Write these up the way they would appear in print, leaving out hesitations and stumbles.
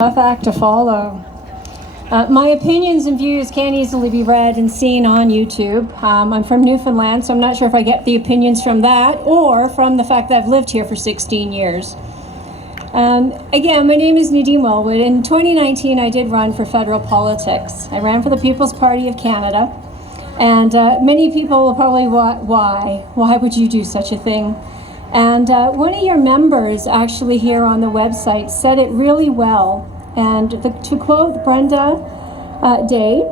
Tough act to follow. My opinions and views can't easily be read and seen on YouTube. I'm from Newfoundland, so I'm not sure if I get the opinions from that or from the fact that I've lived here for 16 years. Again, my name is Nadine Wellwood. In 2019, I did run for federal politics. I ran for the People's Party of Canada, and many people will probably, why would you do such a thing? And one of your members actually here on the website said it really well. And to quote Brenda Day,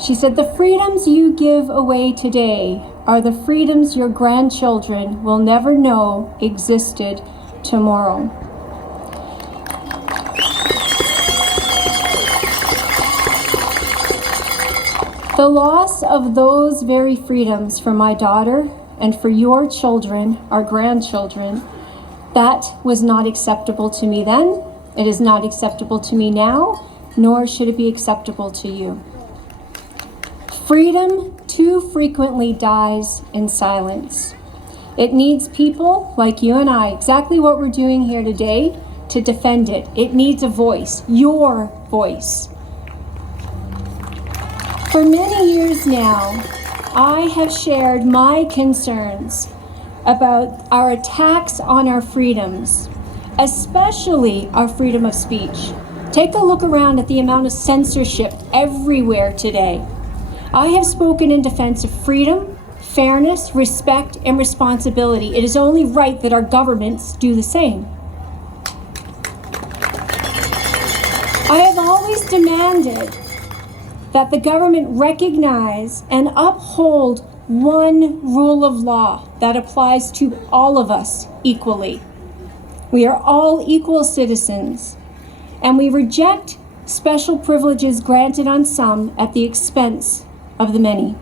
she said, "The freedoms you give away today are the freedoms your grandchildren will never know existed tomorrow." The loss of those very freedoms for my daughter and for your children, our grandchildren, that was not acceptable to me then. It is not acceptable to me now, nor should it be acceptable to you. Freedom too frequently dies in silence. It needs people like you and I, exactly what we're doing here today, to defend it. It needs a voice, your voice. For many years now, I have shared my concerns about our attacks on our freedoms, especially our freedom of speech. Take a look around at the amount of censorship everywhere today. I have spoken in defense of freedom, fairness, respect, and responsibility. It is only right that our governments do the same. I have always demanded that the government recognize and uphold one rule of law that applies to all of us equally. We are all equal citizens, and we reject special privileges granted on some at the expense of the many.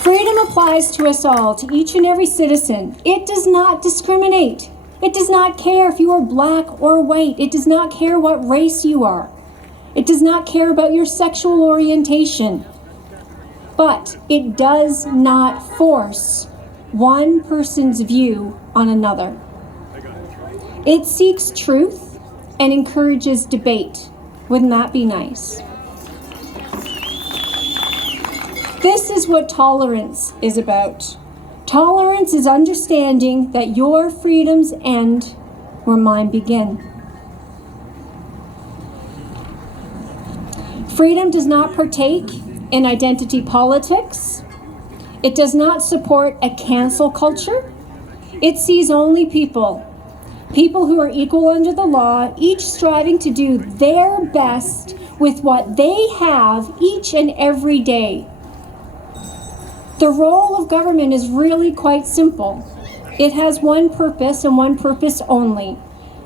Freedom applies to us all, to each and every citizen. It does not discriminate. It does not care if you are black or white. It does not care what race you are. It does not care about your sexual orientation. But it does not force one person's view on another. It seeks truth and encourages debate. Wouldn't that be nice? This is what tolerance is about. Tolerance is understanding that your freedoms end where mine begin. Freedom does not partake in identity politics. It does not support a cancel culture. It sees only people who are equal under the law, each striving to do their best with what they have each and every day. The role of government is really quite simple. It has one purpose and one purpose only: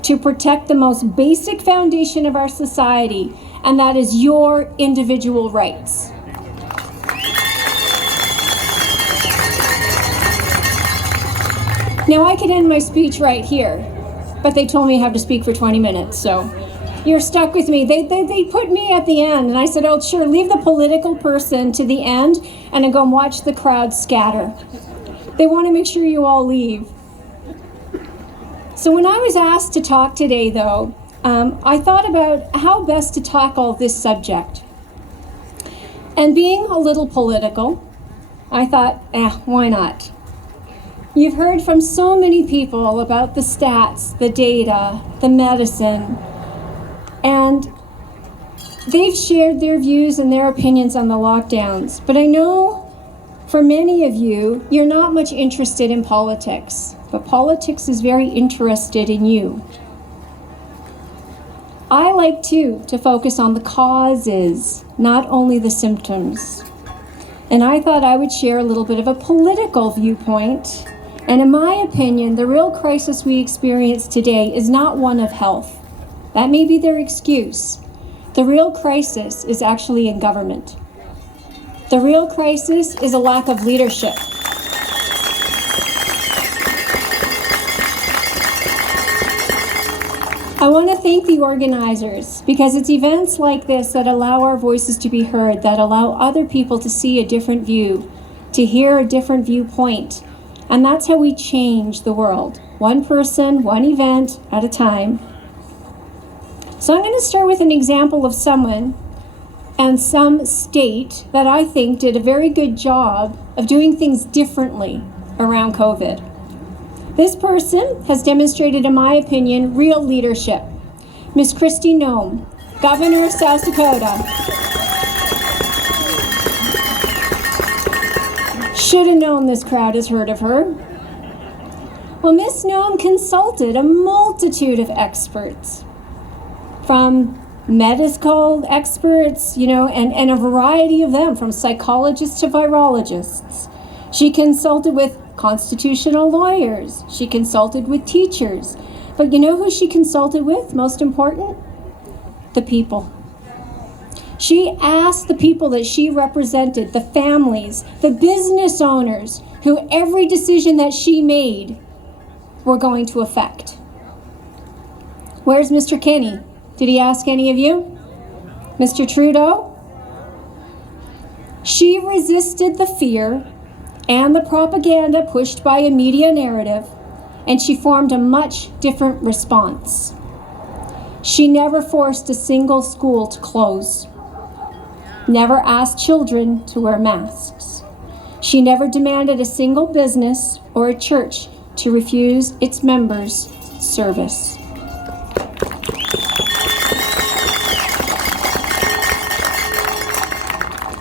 to protect the most basic foundation of our society, and that is your individual rights. Now, I could end my speech right here, but they told me I have to speak for 20 minutes, so you're stuck with me. They put me at the end, and I said, "Oh, sure, leave the political person to the end and then go and watch the crowd scatter." They want to make sure you all leave. So when I was asked to talk today, though, I thought about how best to tackle this subject. And being a little political, I thought, why not? You've heard from so many people about the stats, the data, the medicine, and they've shared their views and their opinions on the lockdowns. But I know for many of you, you're not much interested in politics, but politics is very interested in you. I like to focus on the causes, not only the symptoms. And I thought I would share a little bit of a political viewpoint. And in my opinion, the real crisis we experience today is not one of health. That may be their excuse. The real crisis is actually in government. The real crisis is a lack of leadership. I want to thank the organizers, because it's events like this that allow our voices to be heard, that allow other people to see a different view, to hear a different viewpoint. And that's how we change the world. one person, one event at a time. So I'm going to start with an example of someone and some state that I think did a very good job of doing things differently around COVID. This person has demonstrated, in my opinion, real leadership. Miss Kristi Noem, Governor of South Dakota. Should have known this crowd has heard of her. Well, Miss Noem consulted a multitude of experts, from medical experts, and a variety of them, from psychologists to virologists. She consulted with constitutional lawyers. She consulted with teachers. But you know who she consulted with, most important? The people. She asked the people that she represented, the families, the business owners, who every decision that she made were going to affect. Where's Mr. Kenney? Did he ask any of you? Mr. Trudeau? She resisted the fear and the propaganda pushed by a media narrative, and she formed a much different response. She never forced a single school to close, never asked children to wear masks. She never demanded a single business or a church to refuse its members service.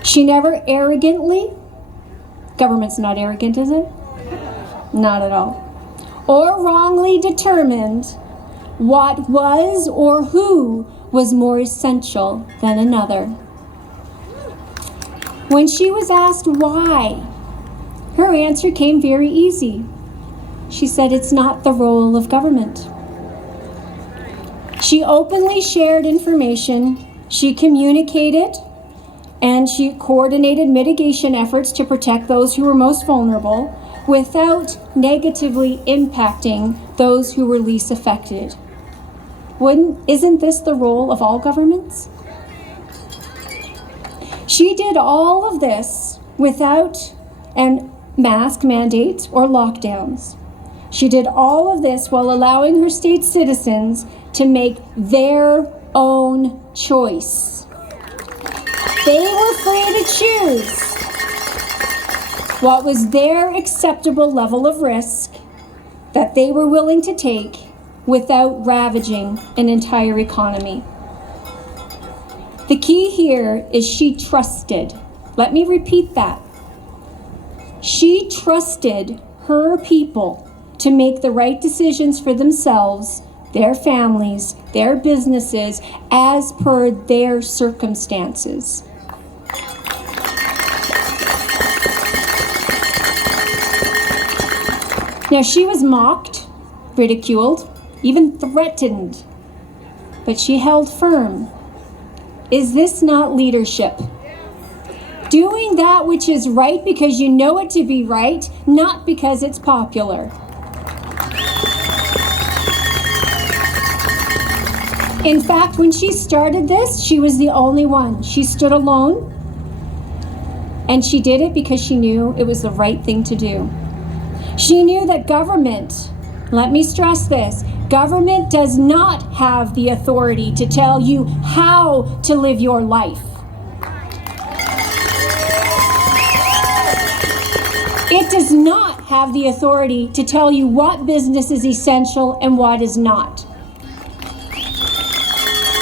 She never arrogantly, government's not arrogant, is it? Not at all. Or wrongly determined what was or who was more essential than another. When she was asked why, her answer came very easy. She said, it's not the role of government. She openly shared information, she communicated, and she coordinated mitigation efforts to protect those who were most vulnerable without negatively impacting those who were least affected. Isn't this the role of all governments? She did all of this without mask mandates or lockdowns. She did all of this while allowing her state citizens to make their own choice. They were free to choose what was their acceptable level of risk that they were willing to take without ravaging an entire economy. The key here is she trusted. Let me repeat that. She trusted her people to make the right decisions for themselves, their families, their businesses, as per their circumstances. Now, she was mocked, ridiculed, even threatened, but she held firm. Is this not leadership? Doing that which is right because you know it to be right, not because it's popular. In fact, when she started this, she was the only one. She stood alone, and she did it because she knew it was the right thing to do. She knew that government, let me stress this, government does not have the authority to tell you how to live your life. It does not have the authority to tell you what business is essential and what is not.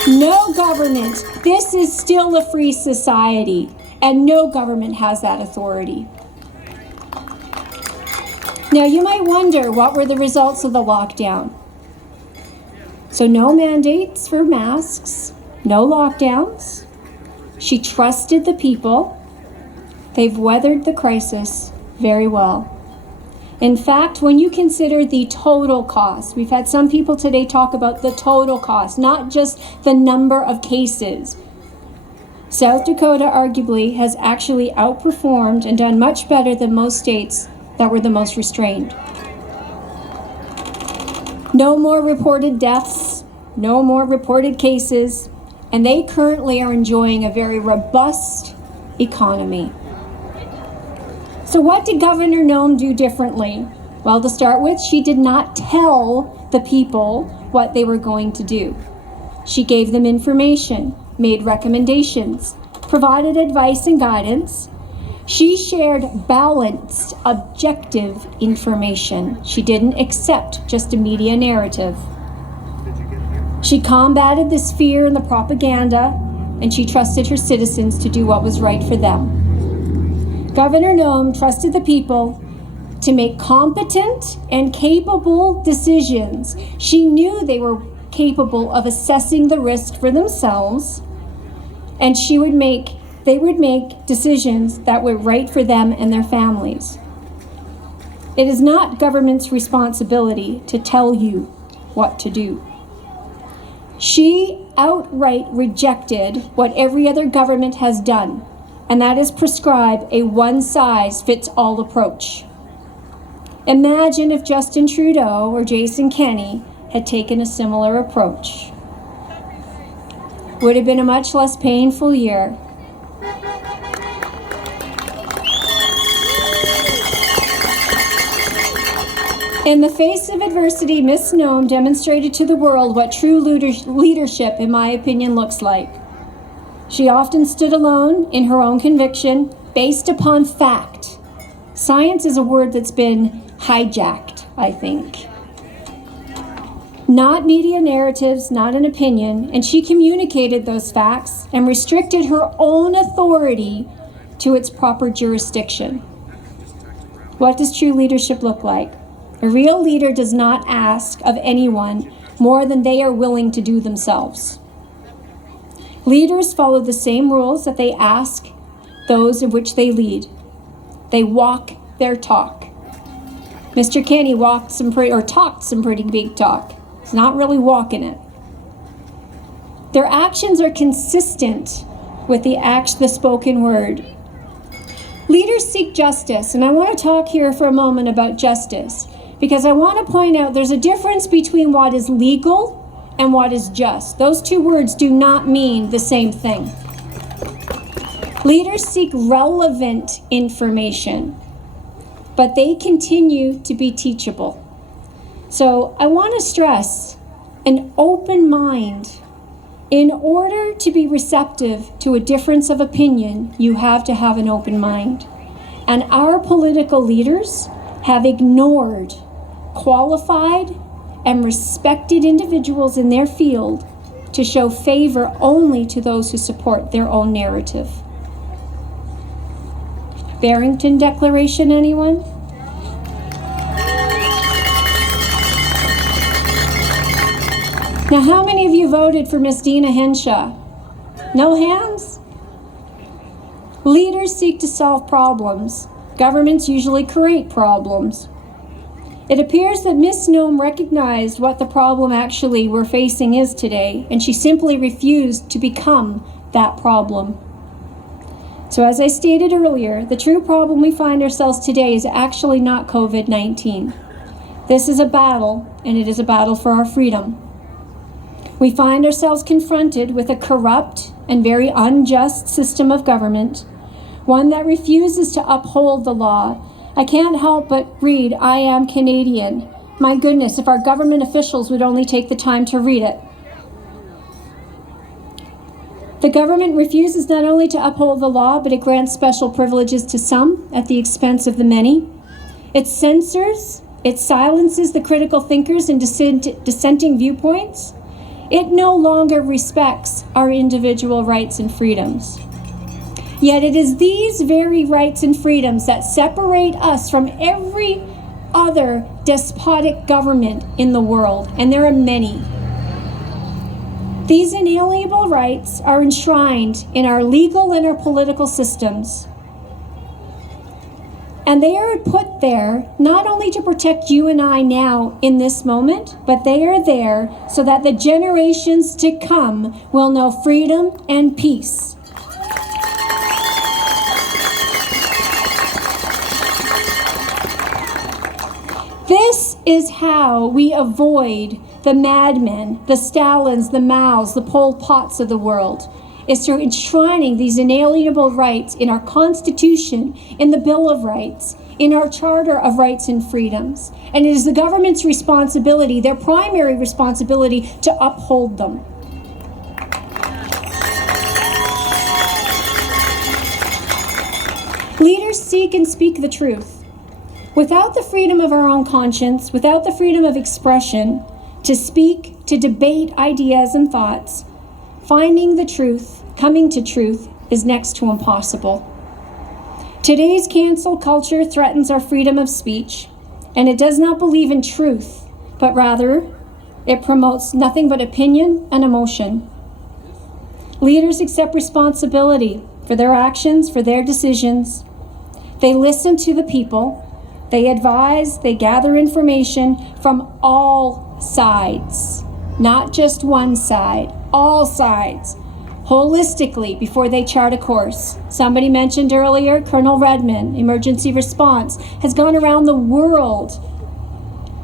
No government, this is still a free society, and no government has that authority. Now, you might wonder, what were the results of the lockdown? So no mandates for masks, no lockdowns. She trusted the people. They've weathered the crisis very well. In fact, when you consider the total cost, we've had some people today talk about the total cost, not just the number of cases. South Dakota arguably has actually outperformed and done much better than most states that were the most restrained. No more reported deaths, no more reported cases, and they currently are enjoying a very robust economy. So what did Governor Noem do differently? Well, to start with, she did not tell the people what they were going to do. She gave them information, made recommendations, provided advice and guidance. She shared balanced, objective information. She didn't accept just a media narrative. She combated this fear and the propaganda, and she trusted her citizens to do what was right for them. Governor Noem trusted the people to make competent and capable decisions. She knew they were capable of assessing the risk for themselves, and they would make decisions that were right for them and their families. It is not government's responsibility to tell you what to do. She outright rejected what every other government has done, and that is prescribe a one-size-fits-all approach. Imagine if Justin Trudeau or Jason Kenney had taken a similar approach. Would have been a much less painful year. In the face of adversity, Miss Noem demonstrated to the world what true leadership, in my opinion, looks like. She often stood alone in her own conviction, based upon fact. Science is a word that's been hijacked, I think. Not media narratives, not an opinion, and she communicated those facts and restricted her own authority to its proper jurisdiction. What does true leadership look like? A real leader does not ask of anyone more than they are willing to do themselves. Leaders follow the same rules that they ask those of which they lead. They walk their talk. Mr. Kenney talked some pretty big talk. He's not really walking it. Their actions are consistent with the spoken word. Leaders seek justice, and I want to talk here for a moment about justice, because I want to point out there's a difference between what is legal and what is just. Those two words do not mean the same thing. Leaders seek relevant information, but they continue to be teachable. So I want to stress an open mind. In order to be receptive to a difference of opinion, you have to have an open mind. And our political leaders have ignored qualified and respected individuals in their field to show favor only to those who support their own narrative. Barrington Declaration, anyone? Now, how many of you voted for Miss Dina Henshaw? No hands? Leaders seek to solve problems. Governments usually create problems. It appears that Miss Noem recognized what the problem actually we're facing is today, and she simply refused to become that problem. So as I stated earlier, the true problem we find ourselves today is actually not COVID-19. This is a battle, and it is a battle for our freedom. We find ourselves confronted with a corrupt and very unjust system of government, one that refuses to uphold the law. I can't help but read, "I am Canadian." My goodness, if our government officials would only take the time to read it. The government refuses not only to uphold the law, but it grants special privileges to some at the expense of the many. It censors, it silences the critical thinkers and dissenting viewpoints. It no longer respects our individual rights and freedoms. Yet it is these very rights and freedoms that separate us from every other despotic government in the world, and there are many. These inalienable rights are enshrined in our legal and our political systems. And they are put there not only to protect you and I now in this moment, but they are there so that the generations to come will know freedom and peace. This is how we avoid the madmen, the Stalins, the Maos, the Pol Pots of the world. Is through enshrining these inalienable rights in our Constitution, in the Bill of Rights, in our Charter of Rights and Freedoms, and it is the government's responsibility, their primary responsibility, to uphold them. Leaders seek and speak the truth. Without the freedom of our own conscience, without the freedom of expression, to speak, to debate ideas and thoughts, finding the truth, coming to truth, is next to impossible. Today's cancel culture threatens our freedom of speech, and it does not believe in truth, but rather it promotes nothing but opinion and emotion. Leaders accept responsibility for their actions, for their decisions. They listen to the people, they advise, they gather information from all sides, not just one side, all sides, holistically before they chart a course. Somebody mentioned earlier, Colonel Redmond, emergency response, has gone around the world,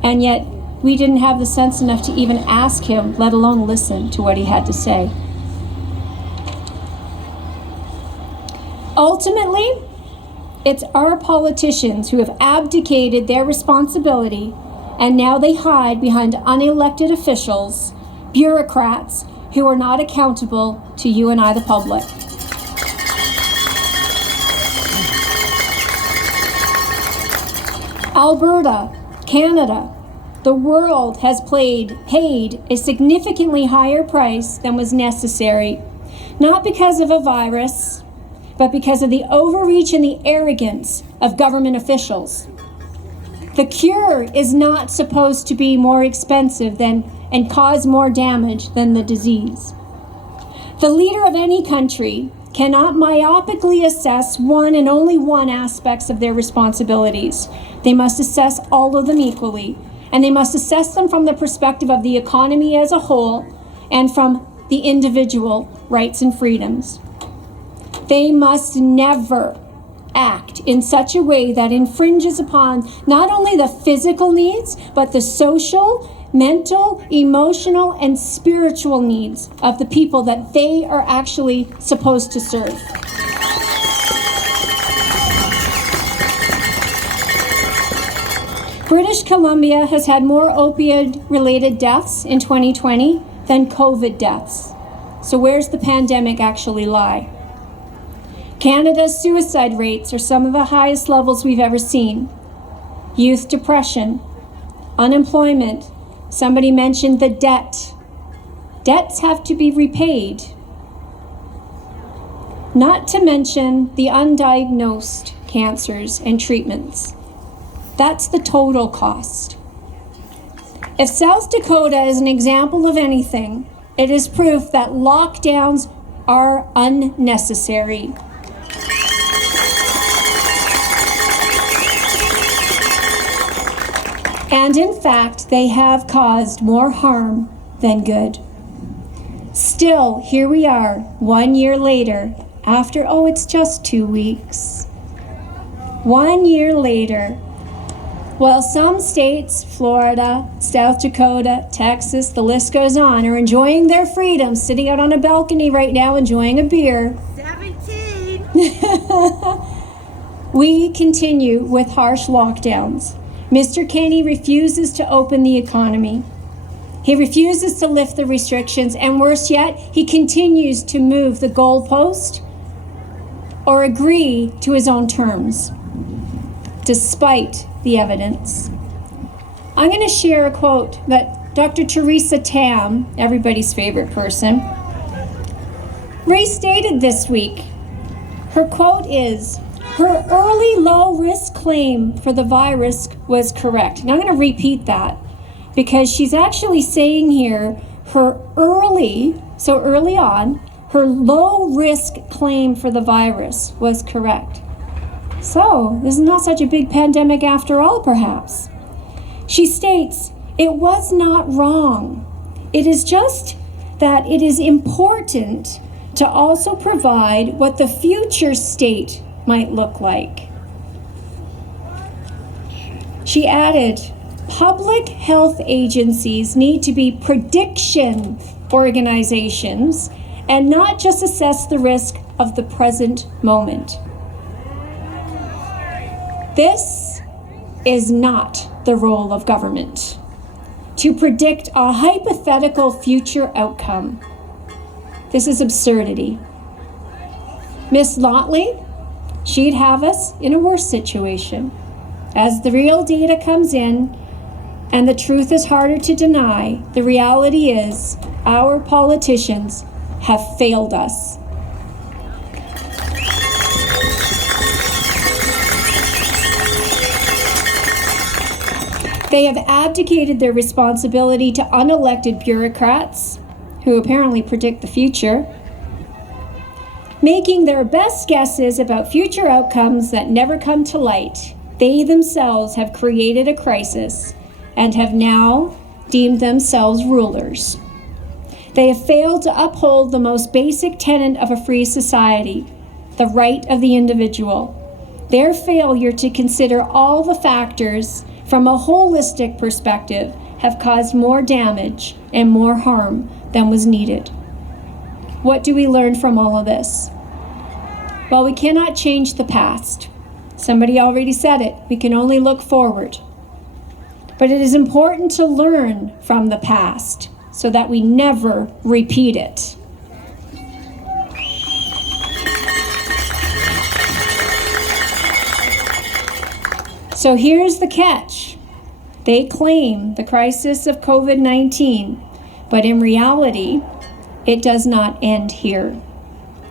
and yet we didn't have the sense enough to even ask him, let alone listen to what he had to say. Ultimately, it's our politicians who have abdicated their responsibility, and now they hide behind unelected officials, bureaucrats who are not accountable to you and I, the public. Alberta, Canada, the world has paid a significantly higher price than was necessary, not because of a virus, but because of the overreach and the arrogance of government officials. The cure is not supposed to be more expensive and cause more damage than the disease. The leader of any country cannot myopically assess one and only one aspects of their responsibilities. They must assess all of them equally, and they must assess them from the perspective of the economy as a whole and from the individual rights and freedoms. They must never act in such a way that infringes upon not only the physical needs, but the social, mental, emotional, and spiritual needs of the people that they are actually supposed to serve. British Columbia has had more opioid-related deaths in 2020 than COVID deaths. So where's the pandemic actually lie? Canada's suicide rates are some of the highest levels we've ever seen. Youth depression, unemployment. Somebody mentioned the debt. Debts have to be repaid. Not to mention the undiagnosed cancers and treatments. That's the total cost. If South Dakota is an example of anything, it is proof that lockdowns are unnecessary. And in fact, they have caused more harm than good. Still, here we are, 1 year later, after, it's just 2 weeks. 1 year later, while some states, Florida, South Dakota, Texas, the list goes on, are enjoying their freedom, sitting out on a balcony right now enjoying a beer. 17! We continue with harsh lockdowns. Mr. Kenney refuses to open the economy. He refuses to lift the restrictions, and worse yet, he continues to move the goalpost or agree to his own terms, despite the evidence. I'm going to share a quote that Dr. Theresa Tam, everybody's favorite person, restated this week. Her quote is, "Her early low-risk claim for the virus was correct." Now I'm going to repeat that because she's actually saying here her early on, her low-risk claim for the virus was correct. So this is not such a big pandemic after all, perhaps. She states, "It was not wrong. It is just that it is important to also provide what the future state might look like." She added, "Public health agencies need to be prediction organizations and not just assess the risk of the present moment." This is not the role of government. To predict a hypothetical future outcome. This is absurdity. Miss Lotley, she'd have us in a worse situation. As the real data comes in and the truth is harder to deny, the reality is our politicians have failed us. They have abdicated their responsibility to unelected bureaucrats who apparently predict the future, making their best guesses about future outcomes that never come to light. They themselves have created a crisis and have now deemed themselves rulers. They have failed to uphold the most basic tenet of a free society, the right of the individual. Their failure to consider all the factors from a holistic perspective have caused more damage and more harm than was needed. What do we learn from all of this? Well, we cannot change the past. Somebody already said it. We can only look forward. But it is important to learn from the past so that we never repeat it. So here's the catch. They claim the crisis of COVID-19, but in reality, it does not end here.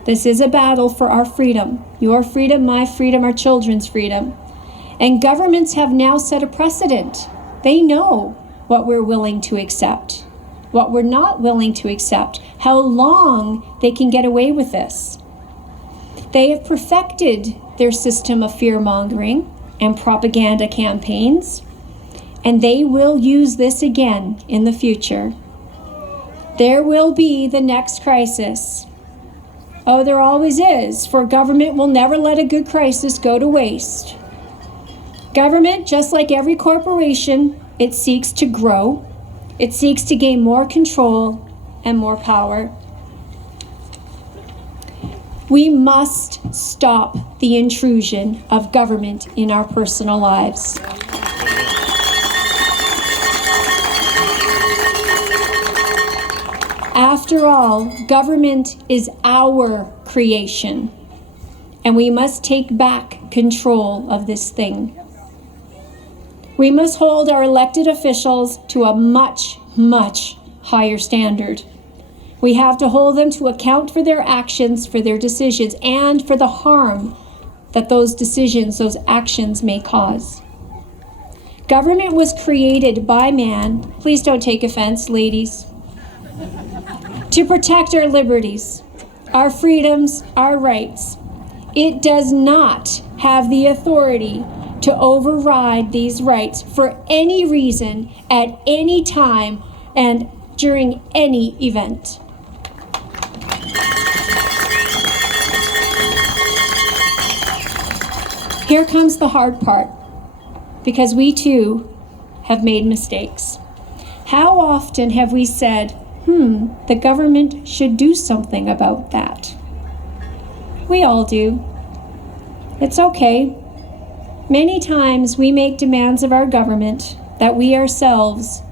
This is a battle for our freedom, your freedom, my freedom, our children's freedom. And governments have now set a precedent. They know what we're willing to accept, what we're not willing to accept, how long they can get away with this. They have perfected their system of fear-mongering and propaganda campaigns, and they will use this again in the future. There will be the next crisis. Oh, there always is, for government will never let a good crisis go to waste. Government, just like every corporation, it seeks to grow. It seeks to gain more control and more power. We must stop the intrusion of government in our personal lives. After all, government is our creation, and we must take back control of this thing. We must hold our elected officials to a much, much higher standard. We have to hold them to account for their actions, for their decisions, and for the harm that those decisions, those actions may cause. Government was created by man, please don't take offense, ladies, to protect our liberties, our freedoms, our rights. It does not have the authority to override these rights for any reason, at any time, and during any event. Here comes the hard part, because we too have made mistakes. How often have we said, the government should do something about that? We all do. It's okay. Many times we make demands of our government that we ourselves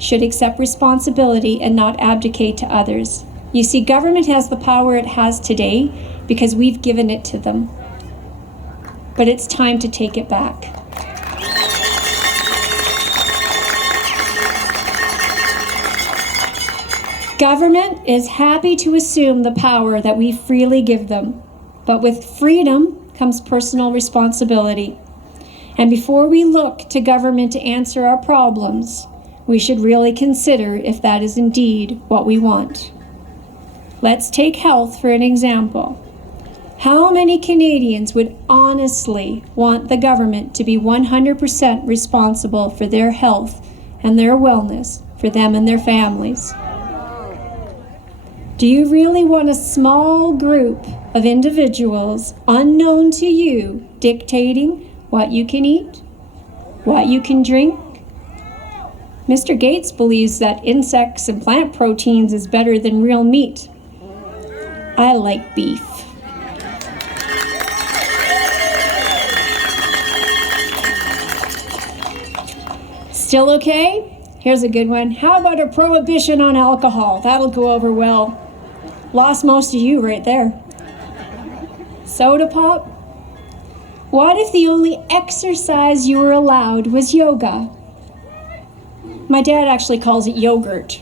should accept responsibility and not abdicate to others. You see, government has the power it has today because we've given it to them. But it's time to take it back. Government is happy to assume the power that we freely give them, but with freedom comes personal responsibility. And before we look to government to answer our problems, we should really consider if that is indeed what we want. Let's take health for an example. How many Canadians would honestly want the government to be 100% responsible for their health and their wellness, for them and their families? Do you really want a small group of individuals unknown to you dictating what you can eat, what you can drink? Mr. Gates believes that insects and plant proteins is better than real meat. I like beef. Still okay? Here's a good one. How about a prohibition on alcohol? That'll go over well. Lost most of you right there. Soda pop? What if the only exercise you were allowed was yoga? My dad actually calls it yogurt.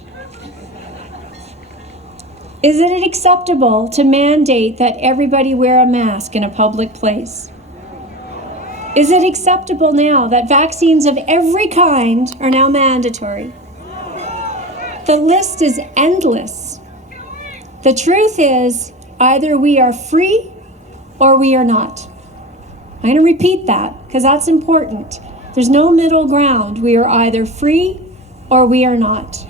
Is it acceptable to mandate that everybody wear a mask in a public place? Is it acceptable now that vaccines of every kind are now mandatory? The list is endless. The truth is, either we are free or we are not. I'm going to repeat that because that's important. There's no middle ground. We are either free or we are not.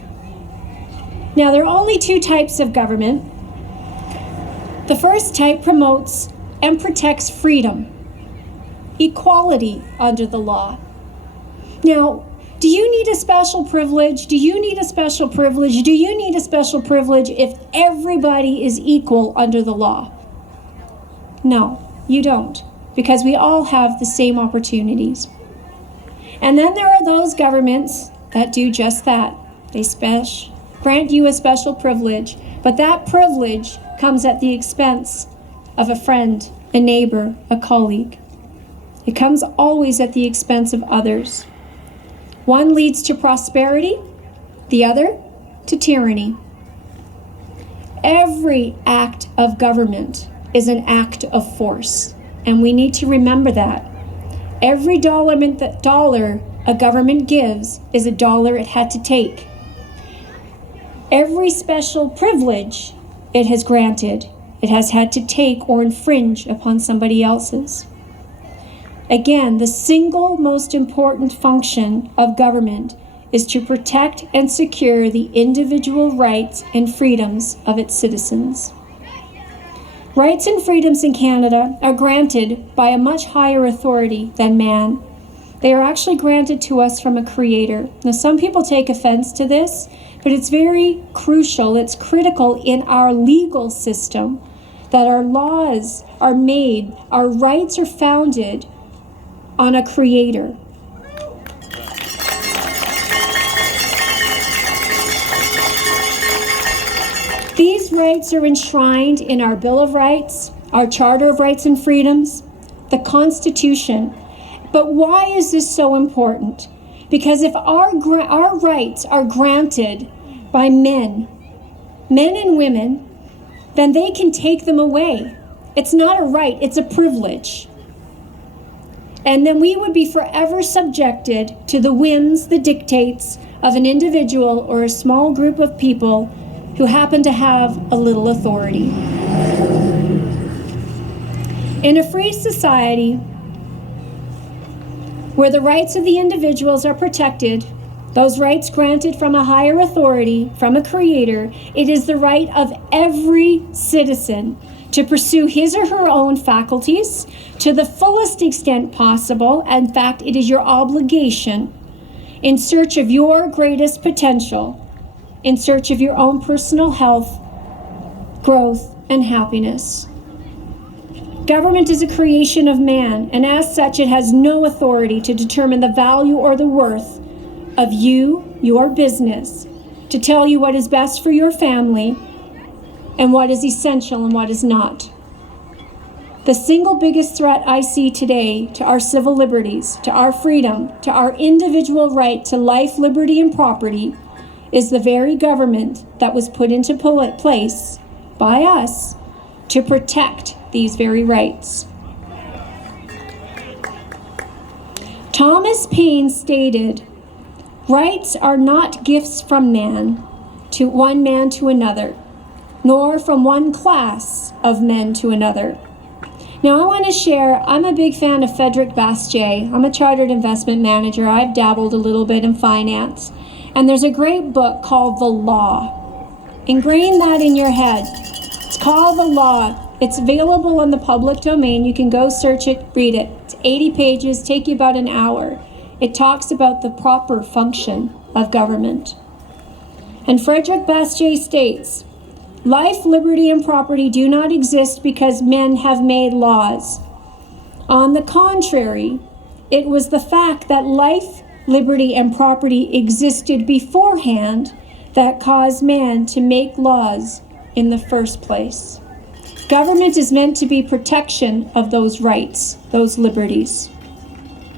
Now, there are only two types of government. The first type promotes and protects freedom, equality under the law. Now, do you need a special privilege? Do you need a special privilege? Do you need a special privilege if everybody is equal under the law? No, you don't, because we all have the same opportunities. And then there are those governments that do just that. They grant you a special privilege, but that privilege comes at the expense of a friend, a neighbor, a colleague. It comes always at the expense of others. One leads to prosperity, the other to tyranny. Every act of government is an act of force, and we need to remember that. Every dollar a government gives is a dollar it had to take. Every special privilege it has granted, it has had to take or infringe upon somebody else's. Again, the single most important function of government is to protect and secure the individual rights and freedoms of its citizens. Rights and freedoms in Canada are granted by a much higher authority than man. They are actually granted to us from a creator. Now, some people take offense to this, but it's very crucial, it's critical in our legal system that our laws are made, our rights are founded on a creator. These rights are enshrined in our Bill of Rights, our Charter of Rights and Freedoms, the Constitution. But why is this so important? Because if our rights are granted by men and women, then they can take them away. It's not a right, it's a privilege. And then we would be forever subjected to the whims, the dictates of an individual or a small group of people who happen to have a little authority. In a free society where the rights of the individuals are protected, those rights granted from a higher authority, from a creator, it is the right of every citizen to pursue his or her own faculties to the fullest extent possible. In fact, it is your obligation in search of your greatest potential, in search of your own personal health, growth, and happiness. Government is a creation of man, and as such, it has no authority to determine the value or the worth of you, your business, to tell you what is best for your family and what is essential and what is not. The single biggest threat I see today to our civil liberties, to our freedom, to our individual right to life, liberty, and property is the very government that was put into place by us to protect these very rights. Thomas Paine stated, "Rights are not gifts from man to another, nor from one class of men to another." Now I want to share, I'm a big fan of Frederick Bastiat. I'm a chartered investment manager. I've dabbled a little bit in finance. And there's a great book called The Law. Ingrain that in your head. It's called The Law. It's available in the public domain. You can go search it, read it. It's 80 pages, take you about an hour. It talks about the proper function of government. And Frederick Bastiat states, "Life, liberty, and property do not exist because men have made laws. On the contrary, it was the fact that life, liberty, and property existed beforehand that caused man to make laws in the first place. Government is meant to be protection of those rights, those liberties.